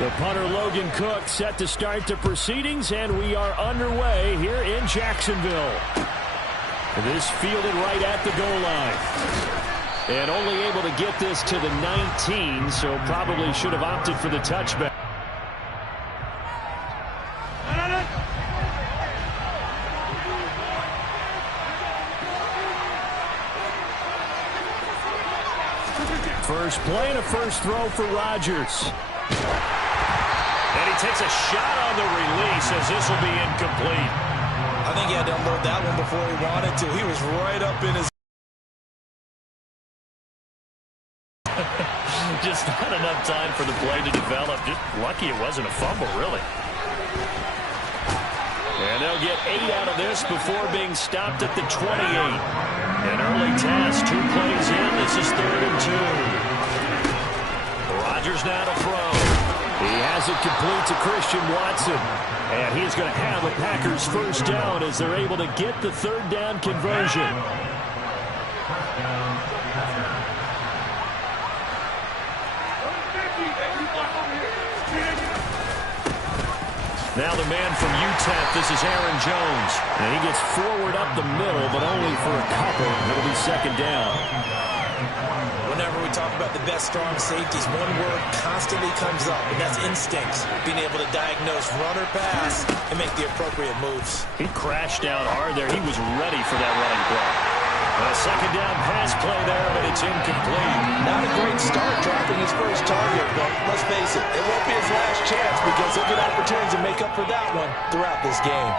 The punter Logan Cook set to start the proceedings, and we are underway here in Jacksonville. This fielded right at the goal line. And only able to get this to the 19, so probably should have opted for the touchback. First play and a first throw for Rodgers. And he takes a shot on the release as this will be incomplete. I think he had to unload that one before he wanted to. He was right up in his... Just not enough time for the play to develop. Just lucky it wasn't a fumble, really. And they'll get 8 out of this before being stopped at the 28. An early task, 2 plays in. This is 3rd and 2. Rodgers now to throw. He has it complete to Christian Watson. And he's going to have a Packers first down as they're able to get the 3rd down conversion. Now the man from UTEP, this is Aaron Jones. And he gets forward up the middle, but only for a couple. It'll be 2nd down. Whenever we talk about the best strong safeties, one word constantly comes up, and that's instincts. Being able to diagnose run or pass and make the appropriate moves. He crashed down hard there. He was ready for that running play. A 2nd down pass play there, but it's incomplete. Not a great start dropping his first target, but let's face it, it won't be his last chance because he'll get opportunities to make up for that one throughout this game.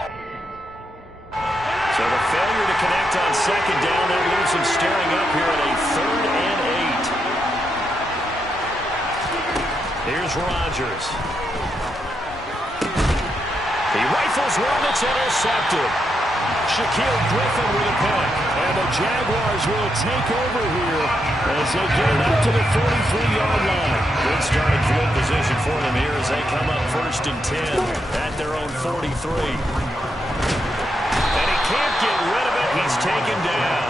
So the failure to connect on 2nd down, that leaves him staring up here at a 3rd and 8. Here's Rodgers. He rifles one that's intercepted. Shaquille Griffin with a pick. And the Jaguars will take over here as they get it up to the 43-yard line. Good starting field position for them here as they come up 1st and 10 at their own 43. And he can't get rid of it. He's taken down.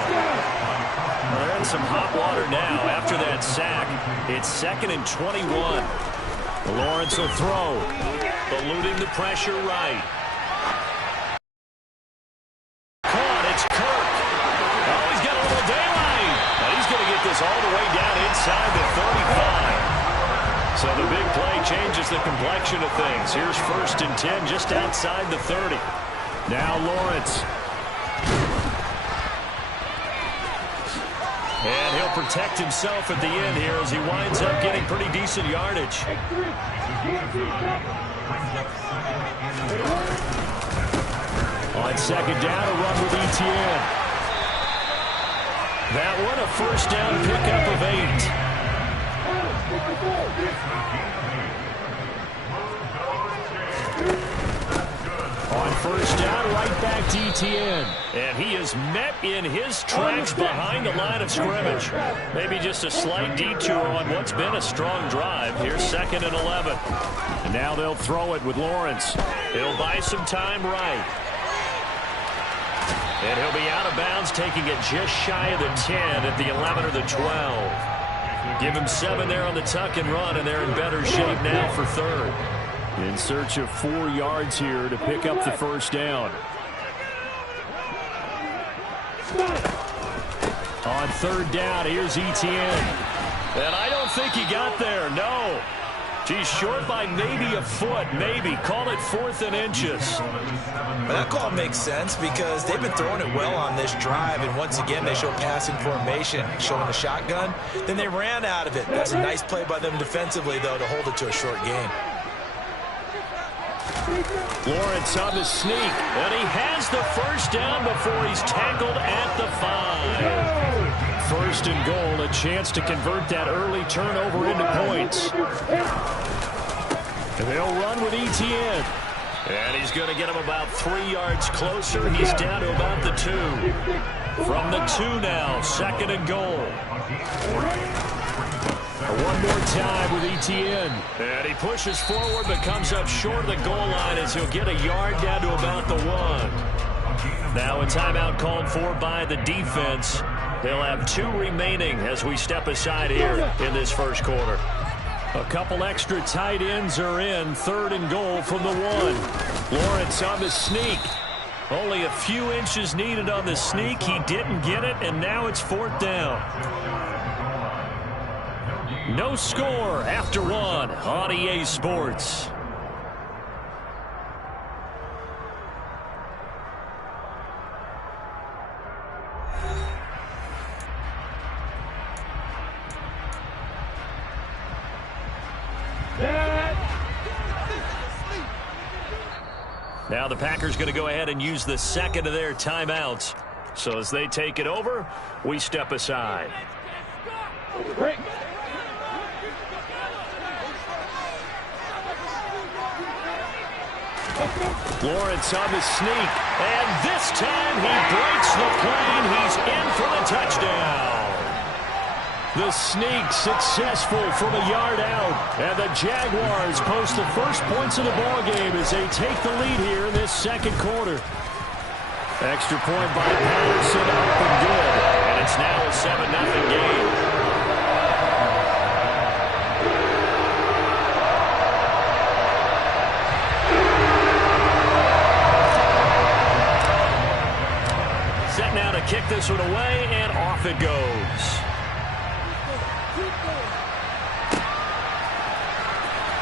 Well, they're in some hot water now after that sack. It's 2nd and 21. Lawrence will throw. Eluding the pressure right. All the way down inside the 35. So the big play changes the complexion of things. Here's 1st and 10 just outside the 30. Now Lawrence. And he'll protect himself at the end here as he winds up getting pretty decent yardage. On 2nd down, a run with Etienne. That one, a first down pickup of 8. On 1st down, right back to Etienne. And he is met in his tracks behind the line of scrimmage. Maybe just a slight detour on what's been a strong drive. Here's 2nd and 11. And now they'll throw it with Lawrence. He'll buy some time right. And he'll be out of bounds, taking it just shy of the 10 at the 11 or the 12. Give him 7 there on the tuck and run, and they're in better shape now for 3rd. In search of 4 yards here to pick up the first down. On 3rd down, here's Etienne. And I don't think he got there, no. He's short by maybe a foot, maybe. Call it 4th and inches. Well, that call makes sense because they've been throwing it well on this drive, and once again they show passing formation, showing the shotgun. Then they ran out of it. That's a nice play by them defensively, though, to hold it to a short game. Lawrence on the sneak, and he has the first down before he's tackled at the 5. 1st and goal, a chance to convert that early turnover into points. And they'll run with Etienne. And he's going to get him about 3 yards closer. He's down to about the 2. From the 2 now, 2nd and goal. One more time with Etienne. And he pushes forward but comes up short of the goal line as he'll get a yard down to about the 1. Now a timeout called for by the defense. They'll have 2 remaining as we step aside here in this first quarter. A couple extra tight ends are in. 3rd and goal from the 1. Lawrence on the sneak. Only a few inches needed on the sneak. He didn't get it, and now it's 4th down. No score after 1 on EA Sports. Now the Packers going to go ahead and use the second of their timeouts. So as they take it over, we step aside. Break. Lawrence on the sneak, and this time he breaks the plane. He's in for the touchdown. The sneak successful from a yard out, and the Jaguars post the first points of the ballgame as they take the lead here in this second quarter. Extra point by Patterson, up and good, and it's now a 7-0 game. Set now to kick this one away, and off it goes.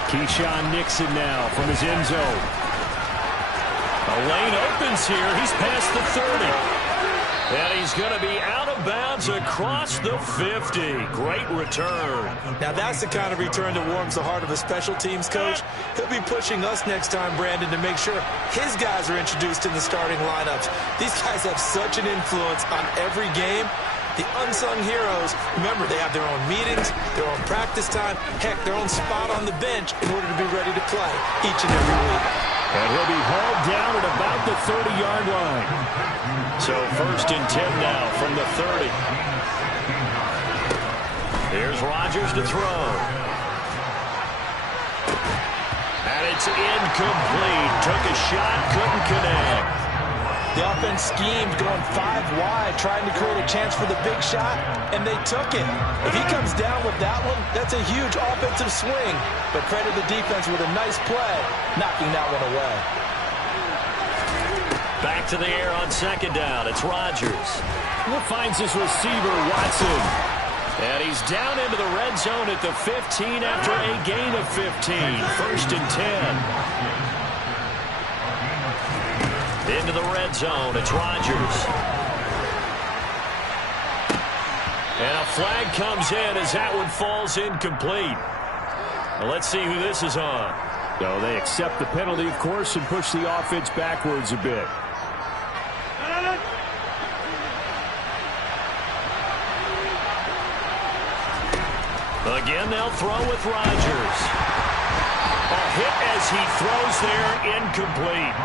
Keyshawn Nixon now from his end zone. A lane opens here. He's past the 30. And he's going to be out of bounds across the 50. Great return. Now that's the kind of return that warms the heart of a special teams coach. He'll be pushing us next time, Brandon, to make sure his guys are introduced in the starting lineups. These guys have such an influence on every game. The unsung heroes, remember, they have their own meetings, their own practice time, heck, their own spot on the bench in order to be ready to play each and every week. And he'll be hauled down at about the 30-yard line. So 1st and 10 now from the 30. Here's Rodgers to throw. And it's incomplete. Took a shot, couldn't connect. The offense schemed, going 5 wide, trying to create a chance for the big shot, and they took it. If he comes down with that one, that's a huge offensive swing. But credit the defense with a nice play, knocking that one away. Back to the air on 2nd down. It's Rodgers. Who finds his receiver, Watson. And he's down into the red zone at the 15 after a gain of 15. 1st and 10. Into the red zone, it's Rodgers. And a flag comes in as that one falls incomplete. Well, let's see who this is on. So they accept the penalty, of course, and push the offense backwards a bit. Again, they'll throw with Rodgers. A hit as he throws there, incomplete.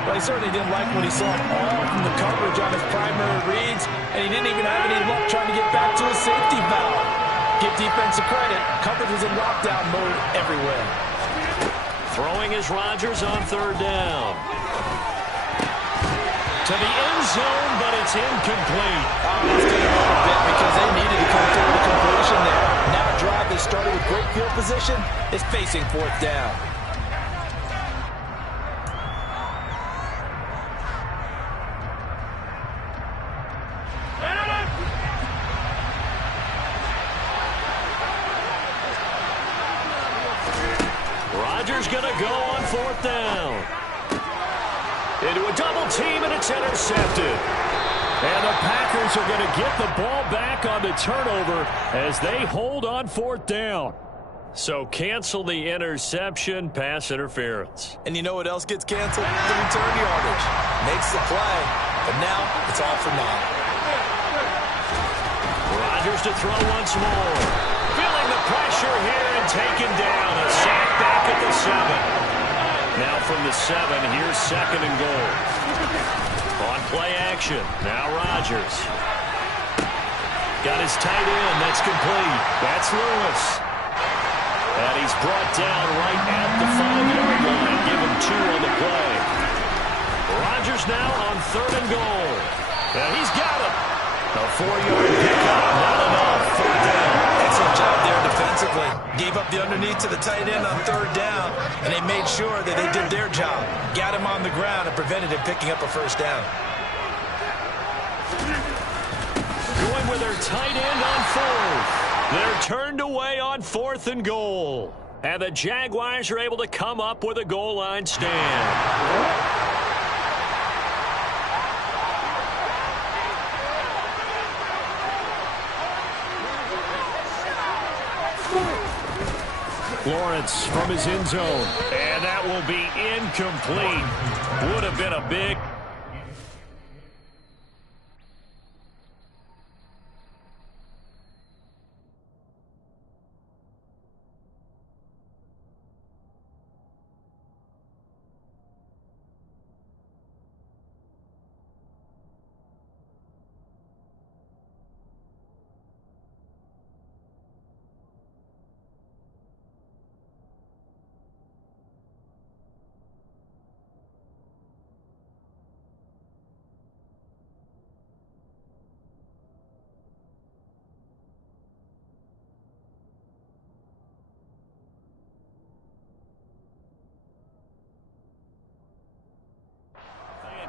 Well, he certainly didn't like what he saw all from the coverage on his primary reads, and he didn't even have any luck trying to get back to his safety valve. Give defense a credit. Coverage was in lockdown mode everywhere. Throwing is Rodgers on 3rd down. To the end zone, but it's incomplete. Let's get it a bit because they needed to come through the completion there. Now a drive that started with great field position is facing 4th down. Rodgers going to go on 4th down. Into a double team, and it's intercepted. And the Packers are going to get the ball back on the turnover as they hold on 4th down. So cancel the interception, pass interference. And you know what else gets canceled? The return yardage. Makes the play, but now it's all for naught. Rodgers to throw once more. Feeling the pressure here and taken down. A sack back at the 7. Now from the 7, here's 2nd and goal. On play action, now Rodgers. Got his tight end, that's complete. That's Lewis. And he's brought down right at the 5-yard line. Give him 2 on the play. Rodgers now on 3rd and goal. And he's got him. A 4-yard pickup, not enough. Third down. Excellent job there defensively. Gave up the underneath to the tight end on third down, and they made sure that they did their job. Got him on the ground and prevented him picking up a first down. Going with their tight end on fourth. They're turned away on 4th and goal. And the Jaguars are able to come up with a goal line stand. Lawrence from his end zone. And that will be incomplete. Would have been a big...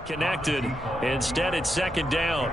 connected. Instead, it's second down.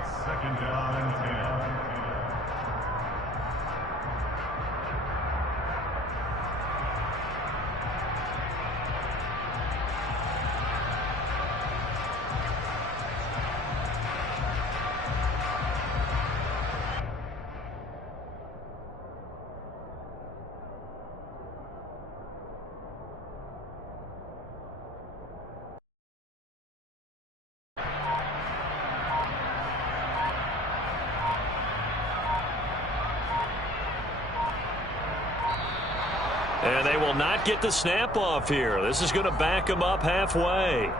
And they will not get the snap off here. This is going to back them up halfway.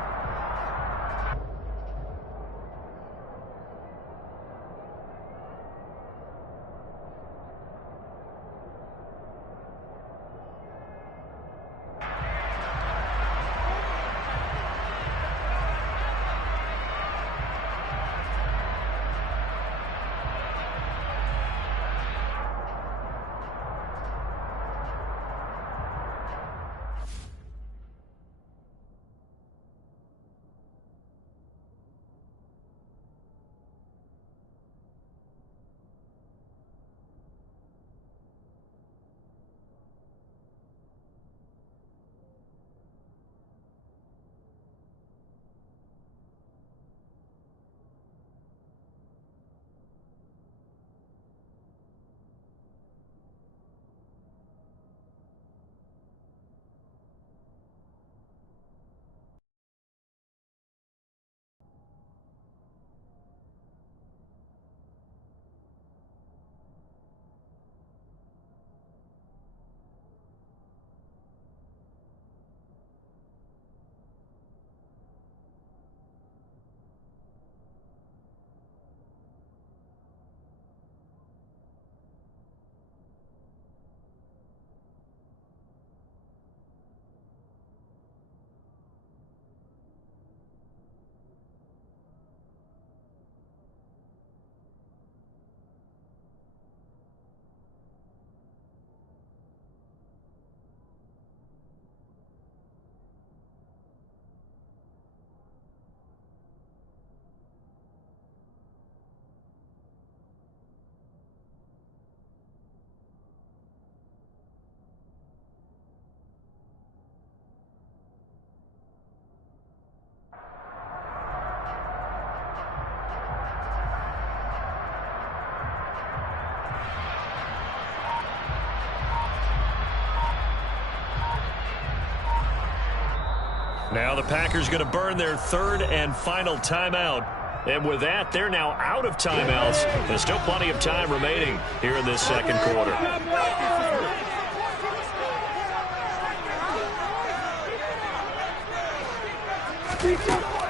Now the Packers going to burn their third and final timeout. And with that, they're now out of timeouts. There's still plenty of time remaining here in this second quarter.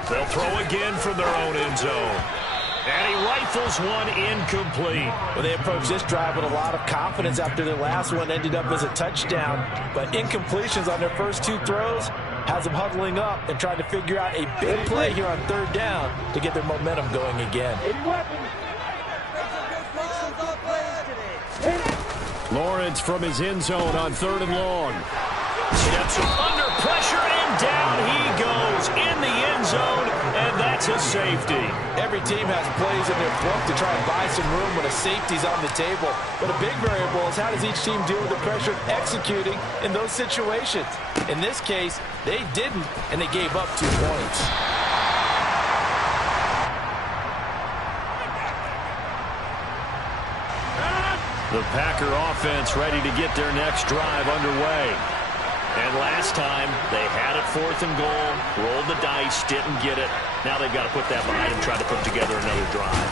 They'll throw again from their own end zone. And he rifles one incomplete. Well, they approached this drive with a lot of confidence after their last one ended up as a touchdown. But incompletions on their first two throws has them huddling up and trying to figure out a big play here on third down to get their momentum going again. Lawrence from his end zone on 3rd and long. Steps under pressure, and down he goes in the end zone, and that's a safety. Every team has plays in their book to try and buy some room when a safety's on the table. But a big variable is how does each team deal with the pressure of executing in those situations. In this case, they didn't, and they gave up 2 points. The Packer offense ready to get their next drive underway. And last time, they had it 4th and goal, rolled the dice, didn't get it. Now they've got to put that behind them, try to put together another drive.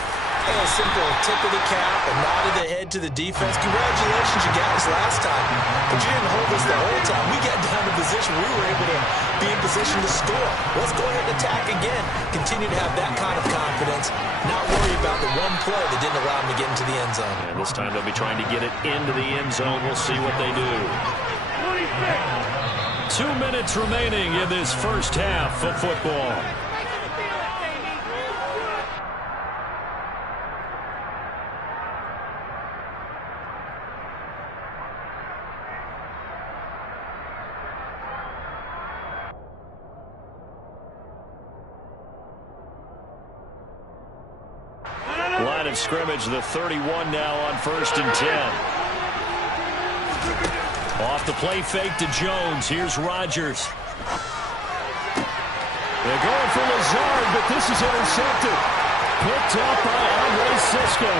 A simple tip of the cap, a nod of the head to the defense. Congratulations, you got us last time. But you didn't hold us the whole time. We got down to position. We were able to be in position to score. Let's go ahead and attack again. Continue to have that kind of confidence. Not worry about the one play that didn't allow them to get into the end zone. And this time they'll be trying to get it into the end zone. We'll see what they do. 2 minutes remaining in this first half of football. Line of scrimmage, the 31 now on 1st and 10. Off the play fake to Jones. Here's Rodgers. They're going for Lazard, but this is intercepted. Picked up by Andre Cisco.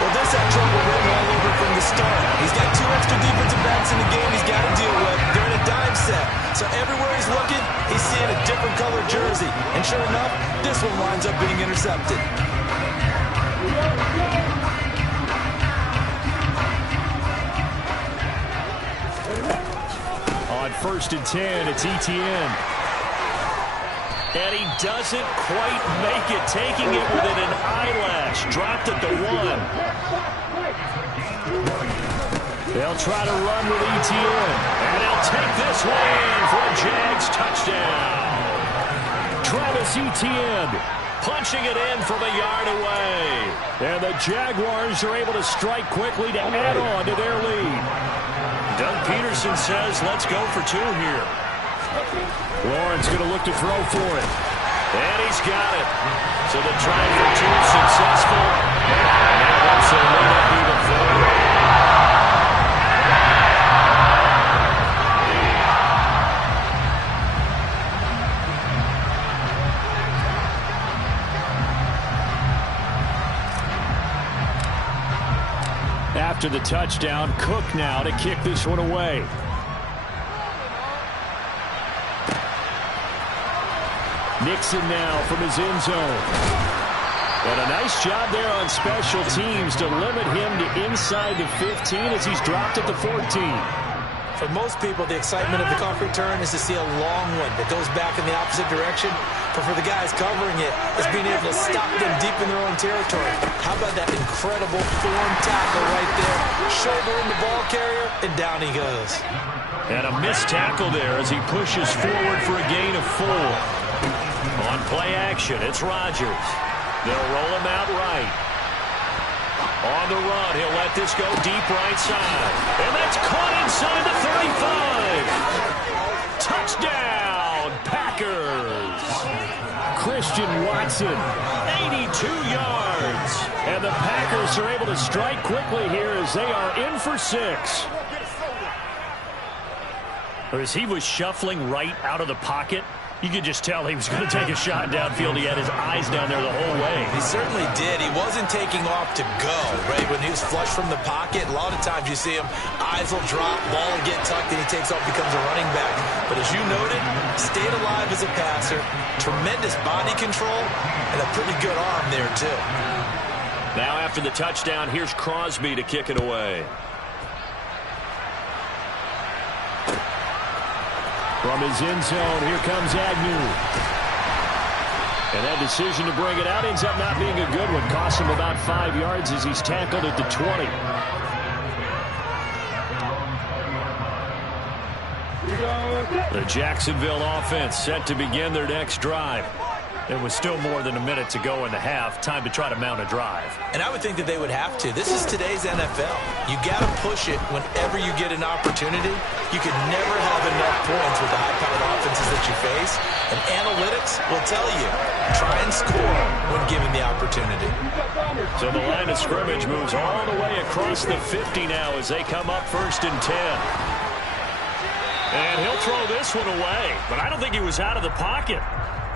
Well, this had trouble running all over from the start. He's got 2 extra defensive backs in the game he's got to deal with. They're in a dime set. So everywhere he's looking, he's seeing a different color jersey. And sure enough, this one winds up being intercepted. On 1st and 10, it's Etienne. And he doesn't quite make it, taking it within an eyelash. Dropped at the 1. They'll try to run with Etienne. And he'll take this one in for a Jags touchdown. Travis Etienne punching it in from a yard away. And the Jaguars are able to strike quickly to add on to their lead. Doug Peterson says, let's go for 2 here. Lawrence going to look to throw for it. And he's got it. So the try for 2 successful. And that helps them lead up even further. After the touchdown, Cook now to kick this one away. Nixon now from his end zone. And a nice job there on special teams to limit him to inside the 15 as he's dropped at the 14. For most people, the excitement of the kickoff return is to see a long one that goes back in the opposite direction. But for the guys covering it, it's being able to stop them deep in their own territory. How about that incredible form tackle right there? Shoulder in the ball carrier, and down he goes. And a missed tackle there as he pushes forward for a gain of 4. On play action, it's Rodgers. They'll roll him out right. On the run, he'll let this go deep right side. And that's caught inside the 35. Touchdown, Packers. Christian Watson, 82 yards. and the Packers are able to strike quickly here as they are in for 6. As he was shuffling right out of the pocket, you could just tell he was going to take a shot downfield. He had his eyes down there the whole way. He certainly did. He wasn't taking off to go, right? When he was flush from the pocket, a lot of times you see him, eyes will drop, ball will get tucked, and he takes off, becomes a running back. But as you noted, stayed alive as a passer, tremendous body control, and a pretty good arm there, too. Now after the touchdown, here's Crosby to kick it away. From his end zone, here comes Agnew. And that decision to bring it out ends up not being a good one. Cost him about 5 yards as he's tackled at the 20. The Jacksonville offense set to begin their next drive. It was still more than a minute to go in the half. Time to try to mount a drive. And I would think that they would have to. This is today's NFL. You got to push it whenever you get an opportunity. You can never have enough points with the high-powered offenses that you face. And analytics will tell you, try and score when given the opportunity. So the line of scrimmage moves all the way across the 50 now as they come up 1st and 10. And he'll throw this one away. But I don't think he was out of the pocket.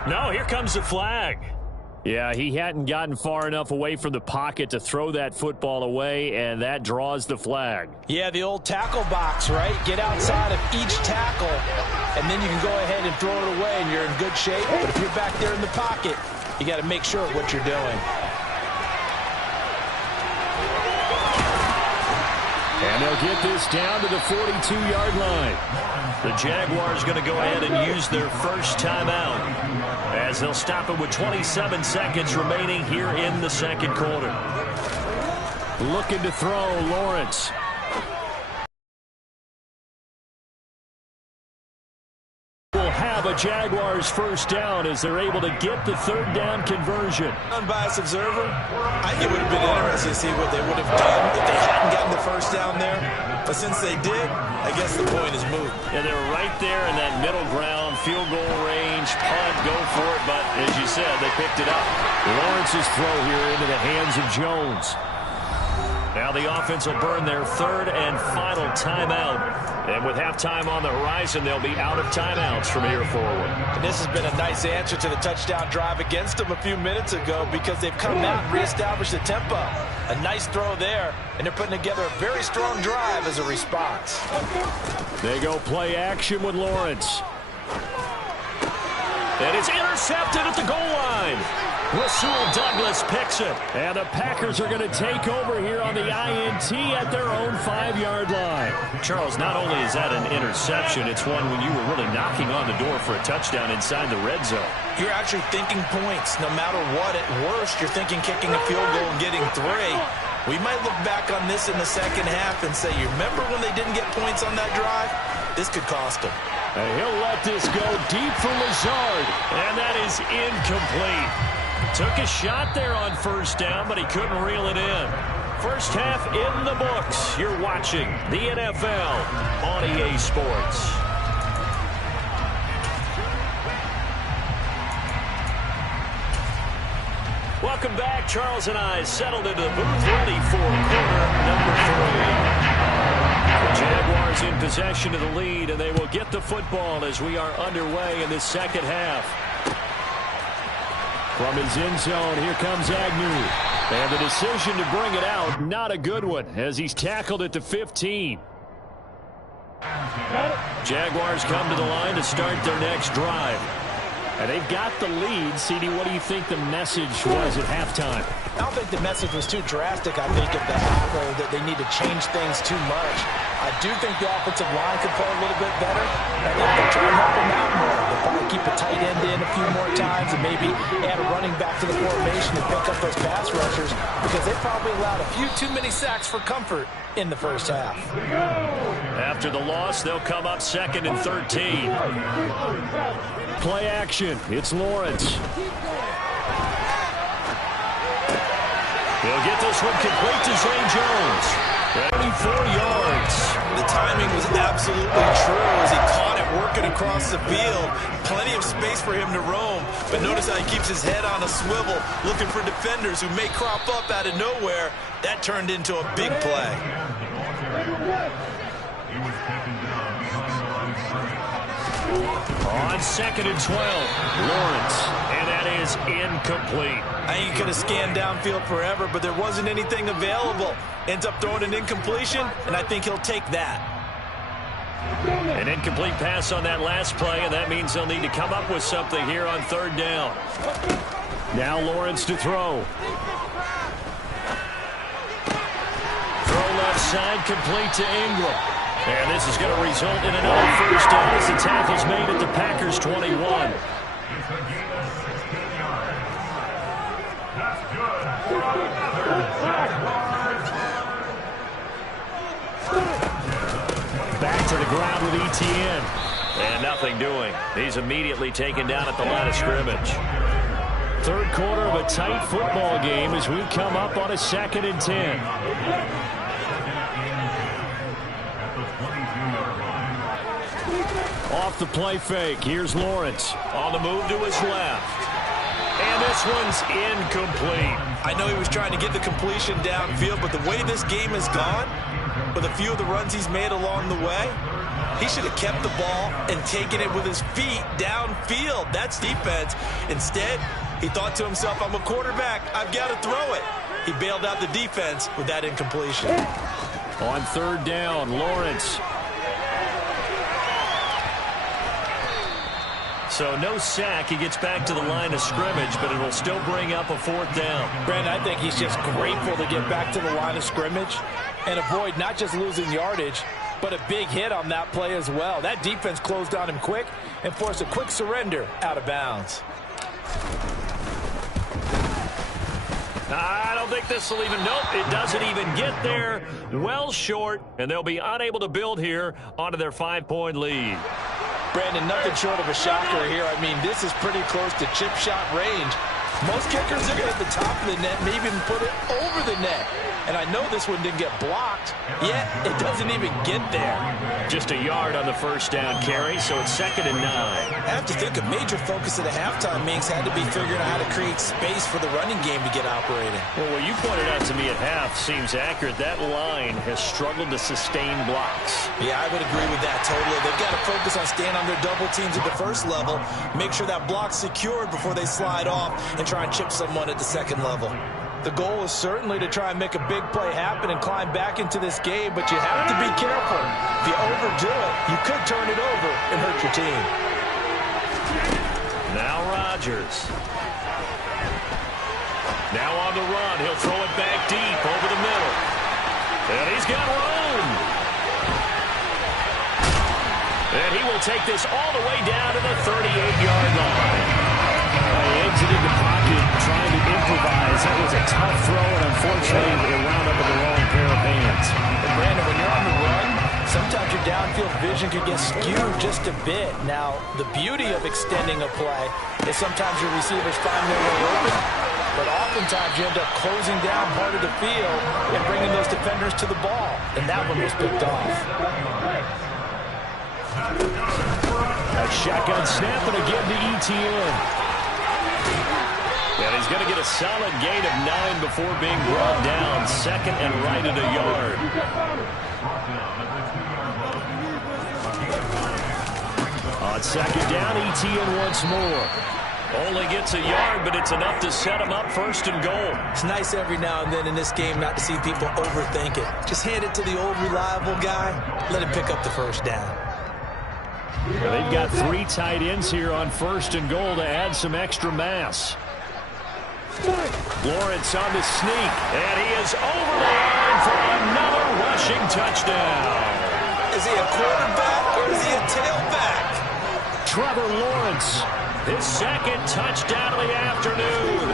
No, here comes the flag. Yeah, he hadn't gotten far enough away from the pocket to throw that football away, and that draws the flag. Yeah, the old tackle box, right? Get outside of each tackle, and then you can go ahead and throw it away, and you're in good shape. But if you're back there in the pocket, you got to make sure of what you're doing. And they'll get this down to the 42-yard line. The Jaguars going to go ahead and use their first timeout as they'll stop it with 27 seconds remaining here in the second quarter. Looking to throw, Lawrence. Will have a Jaguars first down as they're able to get the third down conversion. Unbiased observer, I think it would have been interesting to see what they would have done if they hadn't gotten the first down there. But since they did, I guess the point is moved. Yeah, they were right there in that middle ground, field goal range, punt, go for it. But as you said, they picked it up. Lawrence's throw here into the hands of Jones. Now the offense will burn their third and final timeout. And with halftime on the horizon, they'll be out of timeouts from here forward. And this has been a nice answer to the touchdown drive against them a few minutes ago because they've come out and reestablished the tempo. A nice throw there, and they're putting together a very strong drive as a response. They go play action with Lawrence. And it's intercepted at the goal line. Rasul Douglas picks it. And the Packers are going to take over here on the INT at their own 5-yard line. Charles, not only is that an interception, it's one when you were really knocking on the door for a touchdown inside the red zone. You're actually thinking points. No matter what, at worst, you're thinking kicking a field goal and getting 3. We might look back on this in the second half and say, you remember when they didn't get points on that drive? This could cost them. And he'll let this go deep for Lazard. And that is incomplete. Took a shot there on first down, but he couldn't reel it in. First half in the books. You're watching the NFL on EA Sports. Welcome back. Charles and I settled into the booth ready for quarter number 3. The Jaguars in possession of the lead, and they will get the football as we are underway in the second half. From his end zone, here comes Agnew. And the decision to bring it out, not a good one, as he's tackled at the 15. Jaguars come to the line to start their next drive. And they've got the lead. CD, what do you think the message was at halftime? I don't think the message was too drastic. I think at the half that they need to change things too much. I do think the offensive line could play a little bit better. I think they'll try and help them out more. They'll probably keep a tight end in a few more times and maybe add a running back to the formation and pick up those pass rushers because they probably allowed a few too many sacks for comfort in the first half. After the loss, they'll come up 2nd and 13. Play action. It's Lawrence. He'll get this one complete to Zay Jones. 34 yards. The timing was absolutely true as he caught it working across the field. Plenty of space for him to roam, but notice how he keeps his head on a swivel, looking for defenders who may crop up out of nowhere. That turned into a big play. On 2nd and 12, Lawrence, and that is incomplete. I think he could have scanned downfield forever, but there wasn't anything available. Ends up throwing an incompletion, and I think he'll take that. An incomplete pass on that last play, and that means they'll need to come up with something here on 3rd down. Now Lawrence to throw. Throw left side, complete to Ingram. And this is going to result in another first down as the tackle's made at the Packers' 21. Back to the ground with Etienne. And nothing doing. He's immediately taken down at the line of scrimmage. Third quarter of a tight football game as we come up on a 2nd and 10. Off the play fake. Here's Lawrence. On the move to his left. And this one's incomplete. I know he was trying to get the completion downfield, but the way this game has gone, with a few of the runs he's made along the way, he should have kept the ball and taken it with his feet downfield. That's defense. Instead, he thought to himself, I'm a quarterback. I've got to throw it. He bailed out the defense with that incompletion. On 3rd down, Lawrence. So no sack. He gets back to the line of scrimmage, but it'll still bring up a 4th down. Brandon, I think he's just grateful to get back to the line of scrimmage and avoid not just losing yardage, but a big hit on that play as well. That defense closed on him quick and forced a quick surrender out of bounds. I don't think this will even, nope, it doesn't even get there. Well short, and they'll be unable to build here onto their 5-point lead. Brandon, nothing short of a shocker here. I mean, this is pretty close to chip shot range. Most kickers are going to hit the top of the net, maybe even put it over the net. And I know this one didn't get blocked, yet it doesn't even get there. Just a yard on the 1st down carry, so it's 2nd and 9. I have to think a major focus of the halftime, Minks, had to be figuring out how to create space for the running game to get operating. Well, what you pointed out to me at half seems accurate. That line has struggled to sustain blocks. Yeah, I would agree with that totally. They've got to focus on staying on their double teams at the 1st level, make sure that block's secured before they slide off and try and chip someone at the 2nd level. The goal is certainly to try and make a big play happen and climb back into this game, but you have to be careful. If you overdo it, you could turn it over and hurt your team. Now Rodgers. Now on the run. He'll throw it back deep over the middle. And he's got room. And he will take this all the way down to the 38-yard line. He exited the pocket trying to improvise. That was a tough throw, and unfortunately, it wound up in the wrong pair of hands. And Brandon, when you're on the run, sometimes your downfield vision can get skewed just a bit. Now, the beauty of extending a play is sometimes your receivers find their way open, but oftentimes you end up closing down part of the field and bringing those defenders to the ball. And that one was picked off. A shotgun snap, and again to ETN. And he's going to get a solid gain of 9 before being brought down. 2nd and right at a yard. On 2nd down, ETN once more. Only gets a yard, but it's enough to set him up 1st and goal. It's nice every now and then in this game not to see people overthink it. Just hand it to the old reliable guy. Let him pick up the 1st down. Well, they've got 3 tight ends here on 1st and goal to add some extra mass. Lawrence on the sneak, and he is over the line for another rushing touchdown. Is he a quarterback or is he a tailback? Trevor Lawrence, his 2nd touchdown of the afternoon.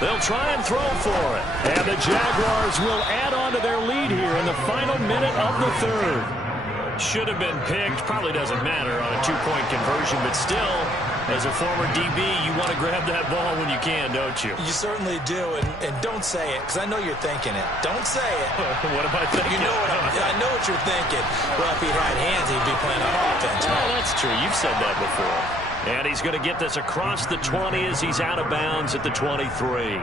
They'll try and throw for it. And the Jaguars will add on to their lead here in the final minute of the 3rd. Should have been picked. Probably doesn't matter on a 2-point conversion, but still, as a former DB, you want to grab that ball when you can, don't you? You certainly do, and don't say it, because I know you're thinking it. Don't say it. What am I thinking? You know I know what you're thinking. Well, if he'd had hands, he'd be playing on offense. Oh, that's true. You've said that before. And he's going to get this across the 20 as he's out of bounds at the 23.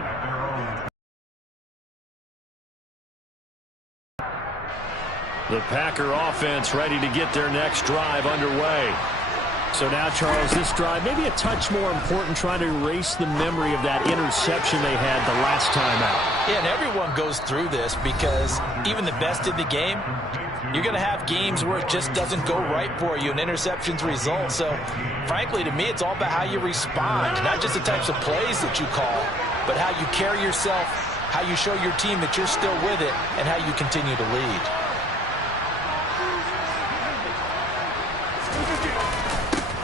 The Packer offense ready to get their next drive underway. So now, Charles, this drive maybe a touch more important, trying to erase the memory of that interception they had the last time out. Yeah, and everyone goes through this because even the best in the game, you're going to have games where it just doesn't go right for you and interceptions result. So, frankly, to me, it's all about how you respond, not just the types of plays that you call, but how you carry yourself, how you show your team that you're still with it, and how you continue to lead.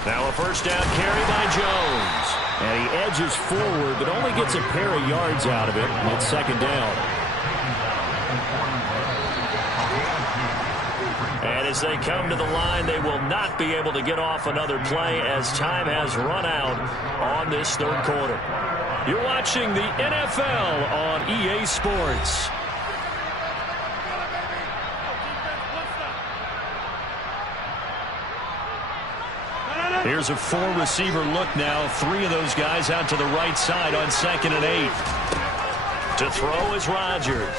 Now a 1st down carry by Jones. And he edges forward, but only gets a pair of yards out of it. And it's 2nd down. And as they come to the line, they will not be able to get off another play as time has run out on this 3rd quarter. You're watching the NFL on EA Sports. Here's a four-receiver look now. Three of those guys out to the right side on 2nd and 8. To throw is Rodgers.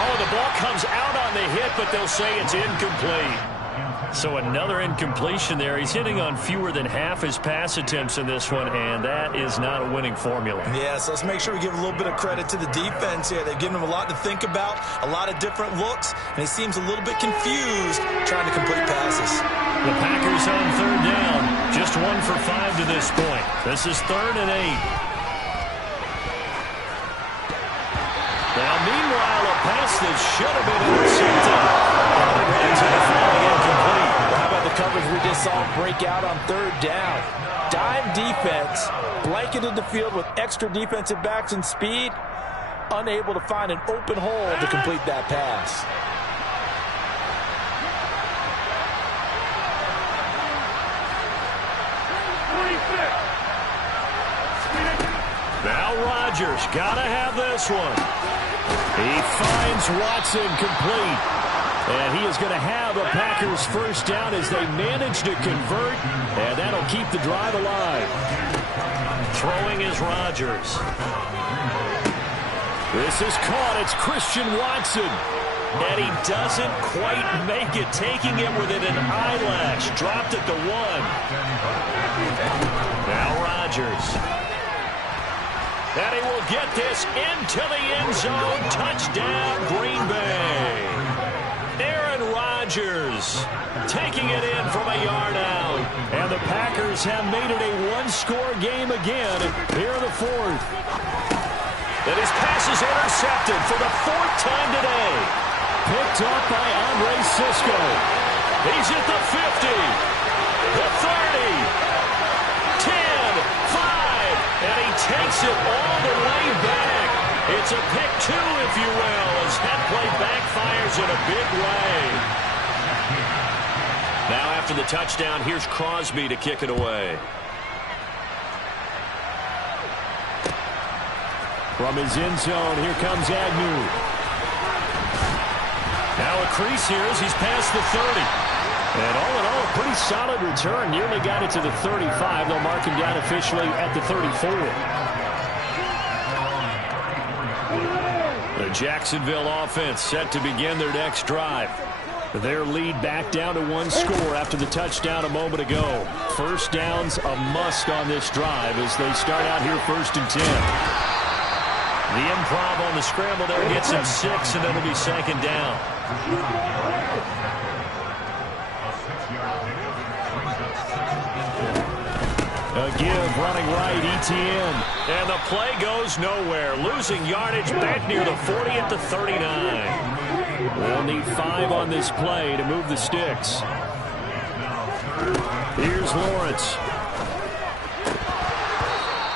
Oh, the ball comes out on the hit, but they'll say it's incomplete. So another incompletion there. He's hitting on fewer than half his pass attempts in this one, and that is not a winning formula. Yeah, so let's make sure we give a little bit of credit to the defense here. They've given him a lot to think about, a lot of different looks, and he seems a little bit confused trying to complete passes. The Packers on 3rd down. Just 1 for 5 to this point. This is 3rd and 8. Now, meanwhile, a pass that should have been intercepted. Ends up falling incomplete. How about the coverage we just saw break out on 3rd down? Dime defense, blanketed the field with extra defensive backs and speed, unable to find an open hole to complete that pass. Now Rodgers, gotta have this one. He finds Watson complete. And he is going to have a Packers first down as they manage to convert, and that'll keep the drive alive. Throwing is Rodgers. This is caught. It's Christian Watson. And he doesn't quite make it, taking it within an eyelash. Dropped at the 1. Now Rodgers. And he will get this into the end zone. Touchdown, Green Bay. Aaron Rodgers taking it in from a yard out. And the Packers have made it a one-score game again here in the 4th. And his pass is intercepted for the 4th time today. Picked up by Andre Sisco. He's at the 50, the 30, 10, 5, and he takes it all the way back. It's a pick 2, if you will, as that play backfires in a big way. Now after the touchdown, here's Crosby to kick it away. From his end zone, here comes Agnew. Now a crease here as he's past the 30. And all in all, a pretty solid return. Nearly got it to the 35. They'll mark him down officially at the 34. The Jacksonville offense set to begin their next drive. Their lead back down to 1 score after the touchdown a moment ago. First down's a must on this drive as they start out here 1st and 10. The improv on the scramble there gets him 6, and it'll be 2nd down. A give running right, Etienne. And the play goes nowhere. Losing yardage back near the 40 at the 39. They'll need 5 on this play to move the sticks. Here's Lawrence.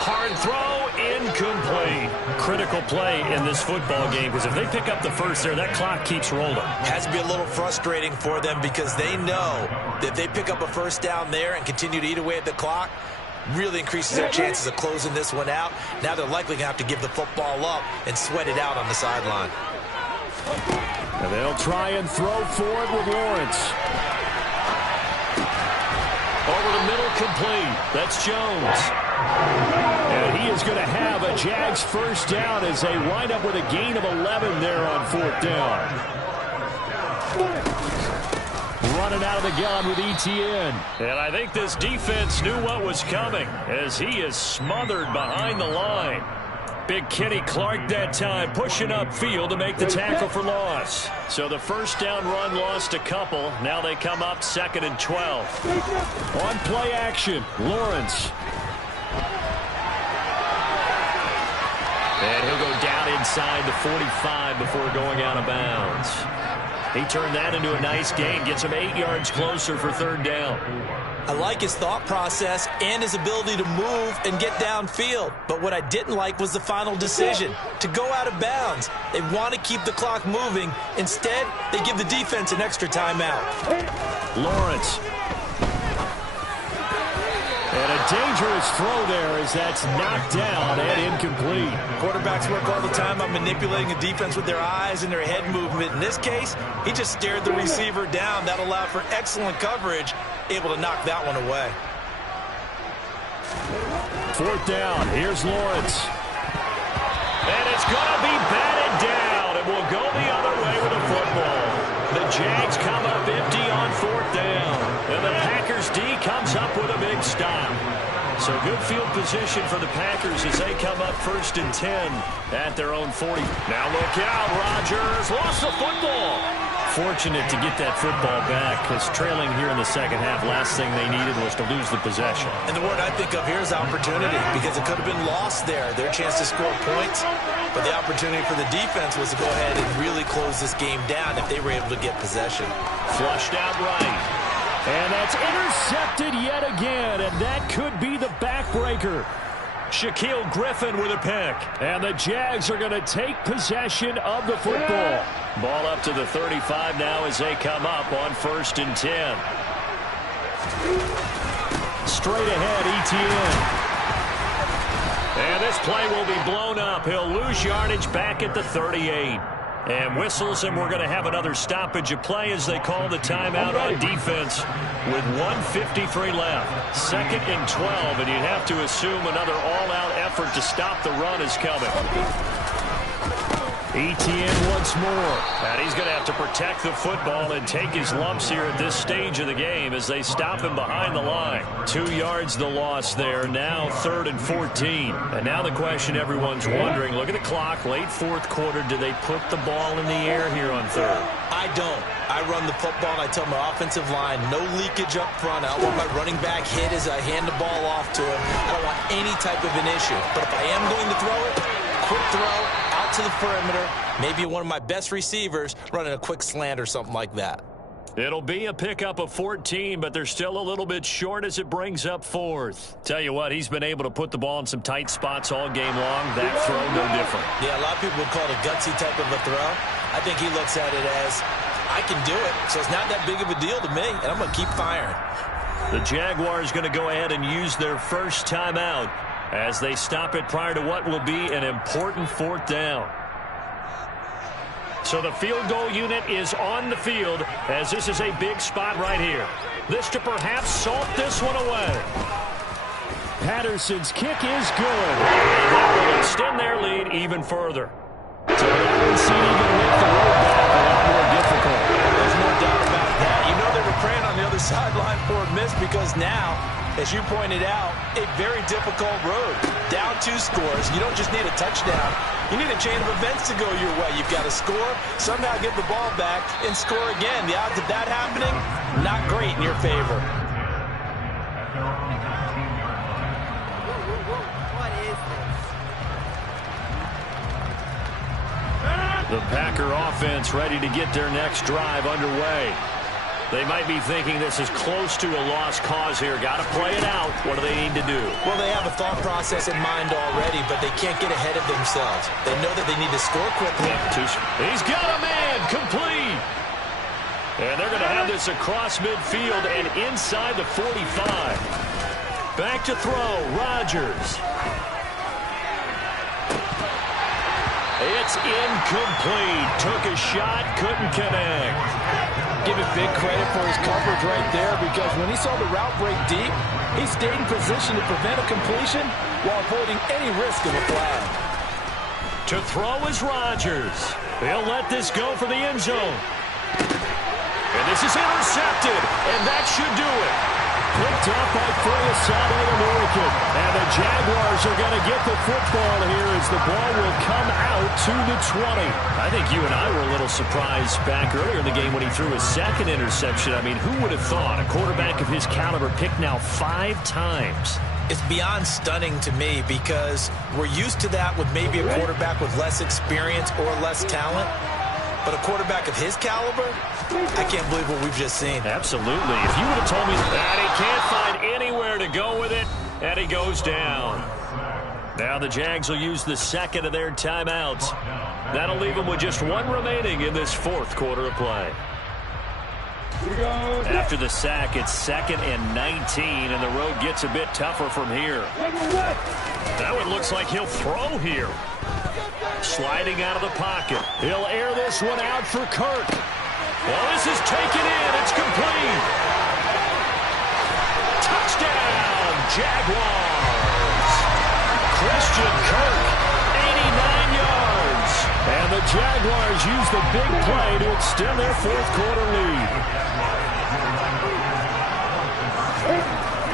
Hard throw, incomplete. Critical play in this football game because if they pick up the first there, that clock keeps rolling. Has to be a little frustrating for them because they know that if they pick up a first down there and continue to eat away at the clock, really increases their chances of closing this one out. Now they're likely going to have to give the football up and sweat it out on the sideline. And they'll try and throw for it with Lawrence. Over the middle, complete. That's Jones. And he is going to have a Jags first down as they wind up with a gain of 11 there on 4th down. Running out of the gun with Etienne. And I think this defense knew what was coming as he is smothered behind the line. Big Kenny Clark that time pushing upfield to make the tackle for loss. So the first down run lost a couple. Now they come up 2nd and 12. On play action, Lawrence. And he'll go down inside the 45 before going out of bounds. He turned that into a nice gain, gets him 8 yards closer for 3rd down. I like his thought process and his ability to move and get downfield. But what I didn't like was the final decision, to go out of bounds. They want to keep the clock moving. Instead, they give the defense an extra timeout. Lawrence. And a dangerous throw there as that's knocked down and incomplete. Quarterbacks work all the time on manipulating a defense with their eyes and their head movement. In this case, he just stared the receiver down. That allowed for excellent coverage, able to knock that one away. 4th down. Here's Lawrence. And it's going to be batted down. It will go the other way with the football. The Jags come up empty on 4th down. And the Packers D comes up with a big stop. So good field position for the Packers as they come up 1st and 10 at their own 40. Now look out. Rodgers lost the football. Fortunate to get that football back because trailing here in the second half, last thing they needed was to lose the possession. And the word I think of here is opportunity because it could have been lost there. Their chance to score points. But the opportunity for the defense was to go ahead and really close this game down if they were able to get possession. Flushed out right. And that's intercepted yet again, and that could be the backbreaker. Shaquille Griffin with a pick. And the Jags are going to take possession of the football. Ball up to the 35 now as they come up on 1st and 10. Straight ahead, Etienne. And this play will be blown up. He'll lose yardage back at the 38. And whistles, and we're going to have another stoppage of play as they call the timeout on defense with 1:53 left. 2nd and 12, and you'd have to assume another all-out effort to stop the run is coming. Etienne once more. And he's going to have to protect the football and take his lumps here at this stage of the game as they stop him behind the line. 2 yards the loss there. Now 3rd and 14. And now the question everyone's wondering, look at the clock, late 4th quarter, do they put the ball in the air here on 3rd? I don't. I run the football and I tell my offensive line, no leakage up front. I don't want my running back hit as I hand the ball off to him. I don't want any type of an issue. But if I am going to throw it, quick throw, out to the perimeter, maybe one of my best receivers running a quick slant or something like that. It'll be a pickup of 14, but they're still a little bit short as it brings up 4th. Tell you what, he's been able to put the ball in some tight spots all game long. That throw, no different. Yeah, a lot of people would call it a gutsy type of a throw. I think he looks at it as, I can do it, so it's not that big of a deal to me, and I'm going to keep firing. The Jaguars going to go ahead and use their first timeout as they stop it prior to what will be an important 4th down. So the field goal unit is on the field as this is a big spot right here. This to perhaps salt this one away. Patterson's kick is good. That will extend their lead even further. So that one seemed to make the road back a lot more difficult. There's no doubt about that. You know they were praying on the other sideline for a miss because now, as you pointed out, a very difficult road. Down 2 scores. You don't just need a touchdown. You need a chain of events to go your way. You've got to score, somehow get the ball back, and score again. The odds of that happening, not great in your favor. What is this? The Packer offense ready to get their next drive underway. They might be thinking this is close to a lost cause here. Got to play it out. What do they need to do? Well, they have a thought process in mind already, but they can't get ahead of themselves. They know that they need to score quickly. He's got a man complete. And they're going to have this across midfield and inside the 45. Back to throw, Rodgers. It's incomplete. Took a shot, couldn't connect. Give him big credit for his coverage right there because when he saw the route break deep, he stayed in position to prevent a completion while avoiding any risk of a flag. To throw is Rodgers. They'll let this go for the end zone. And this is intercepted, and that should do it. Picked up by Fulasano American. And the Jaguars are going to get the football here as the ball will come out to the 20. I think you and I were a little surprised back earlier in the game when he threw his 2nd interception. I mean, who would have thought a quarterback of his caliber picked now 5 times? It's beyond stunning to me because we're used to that with maybe a quarterback with less experience or less talent. But a quarterback of his caliber, I can't believe what we've just seen. Absolutely. If you would have told me that he can't find anywhere to go with it, and he goes down. Now the Jags will use the 2nd of their timeouts. That'll leave them with just 1 remaining in this 4th quarter of play. After the sack, it's 2nd and 19, and the road gets a bit tougher from here. That one looks like he'll throw here. Sliding out of the pocket. He'll air this one out for Kirk. Well, this is taken in. It's complete. Touchdown, Jaguars. Christian Kirk, 89 yards. And the Jaguars use the big play to extend their fourth-quarter lead.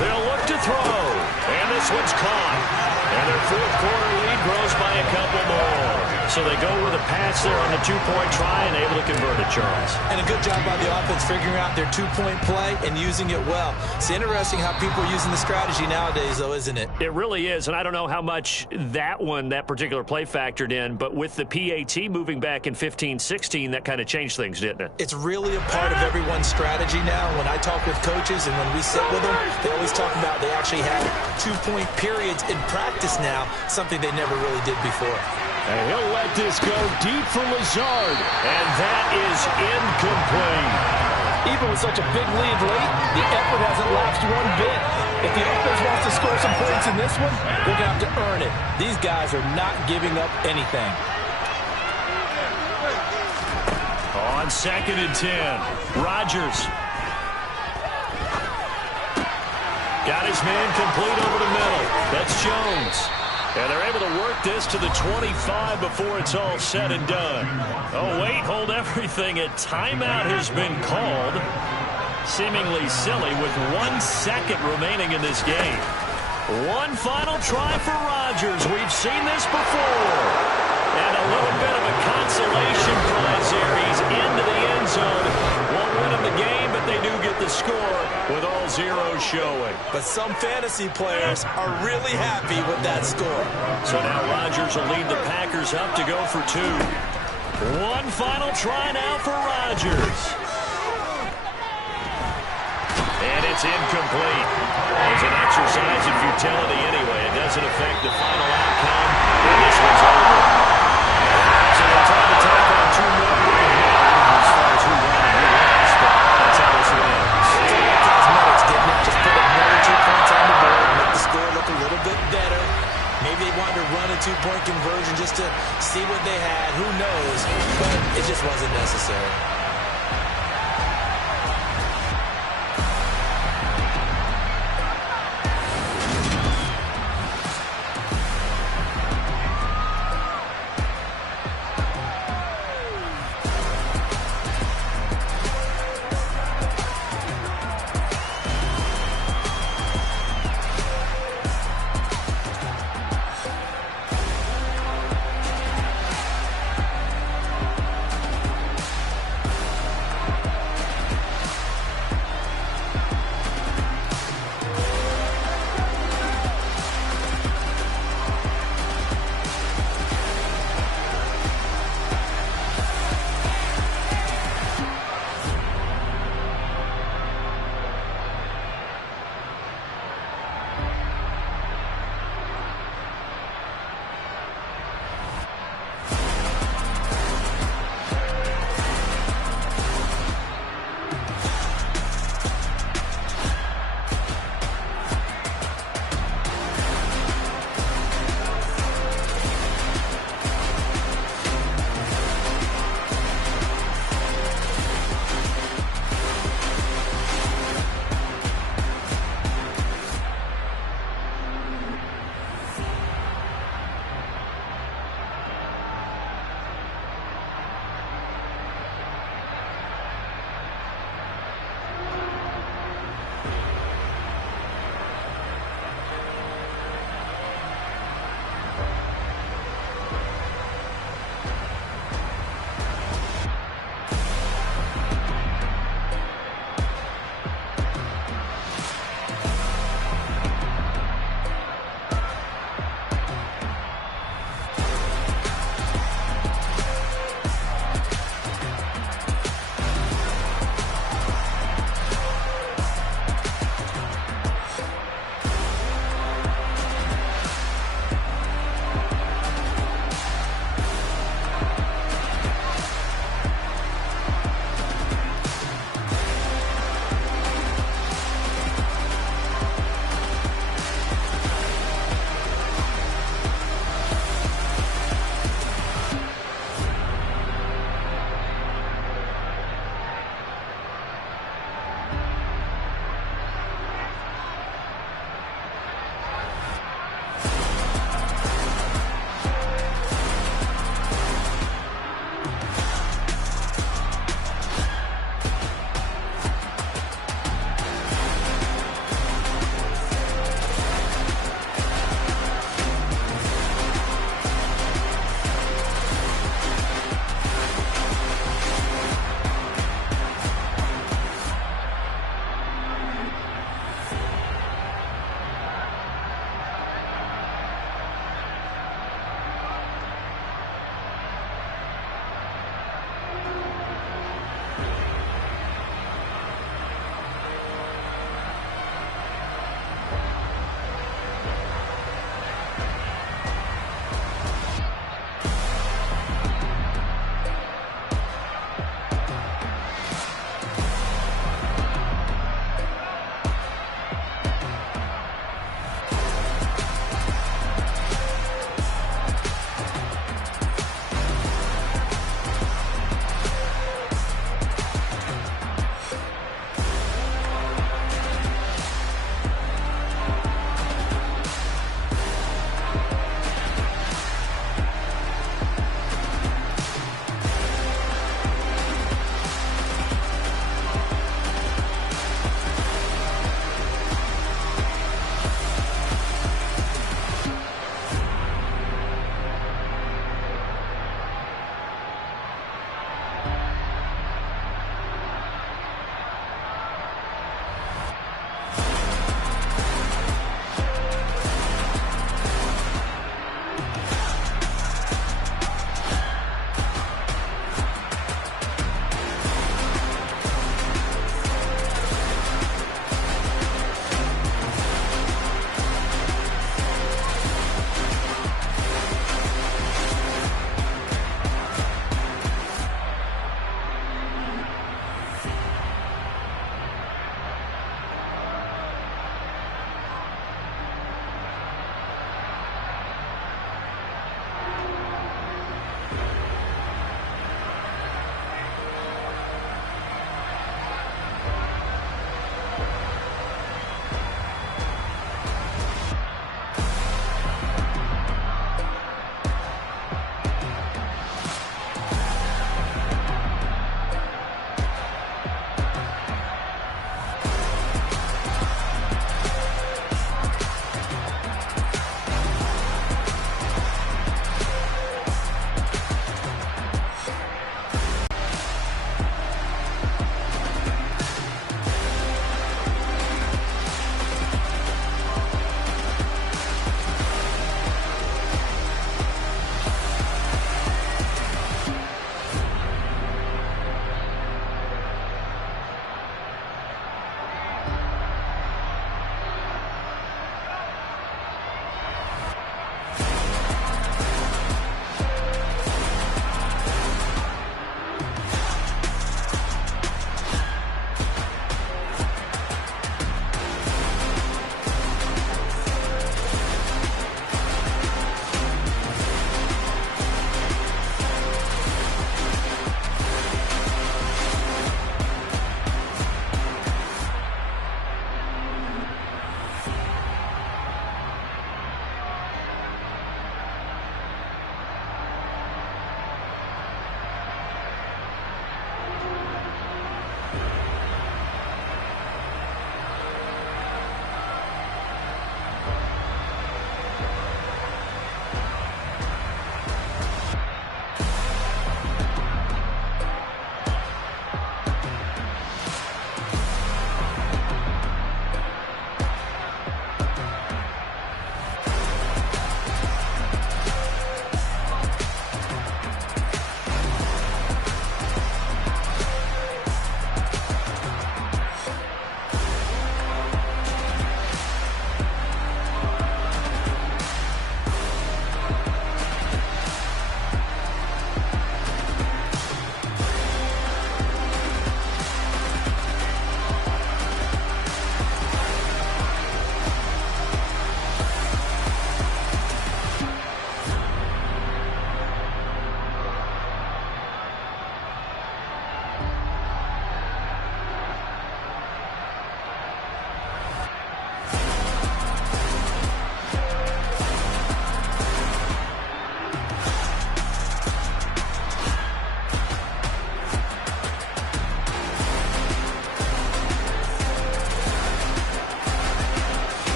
They'll look to throw, and this one's caught. And their fourth-quarter lead grows by a couple more. So they go with a pass there on the two-point try and able to convert it, Charles. And a good job by the offense figuring out their two-point play and using it well. It's interesting how people are using the strategy nowadays, though, isn't it? It really is, and I don't know how much that particular play factored in, but with the PAT moving back in 15-16, that kind of changed things, didn't it? It's really a part of everyone's strategy now. When I talk with coaches and when we sit with them, they always talk about they actually have two-point periods in practice now, something they never really did before. And he'll let this go deep for Lazard. And that is incomplete. Even with such a big lead late, the effort hasn't lapsed one bit. If the offense wants to score some points in this one, they're going to have to earn it. These guys are not giving up anything. On 2nd and 10, Rodgers. Got his man complete over the middle. That's Jones. And they're able to work this to the 25 before it's all said and done. Oh, wait, hold everything. A timeout has been called. Seemingly silly with 1 second remaining in this game. One final try for Rodgers. We've seen this before. And a little bit of a consolation prize here. He's into the end zone. Won't win him the game, but they do get the score with all zeros showing. But some fantasy players are really happy with that score. So now Rodgers will lead the Packers up to go for 2. One final try now for Rodgers. And it's incomplete. It's an exercise in futility anyway. It doesn't affect the final outcome. And this one's over.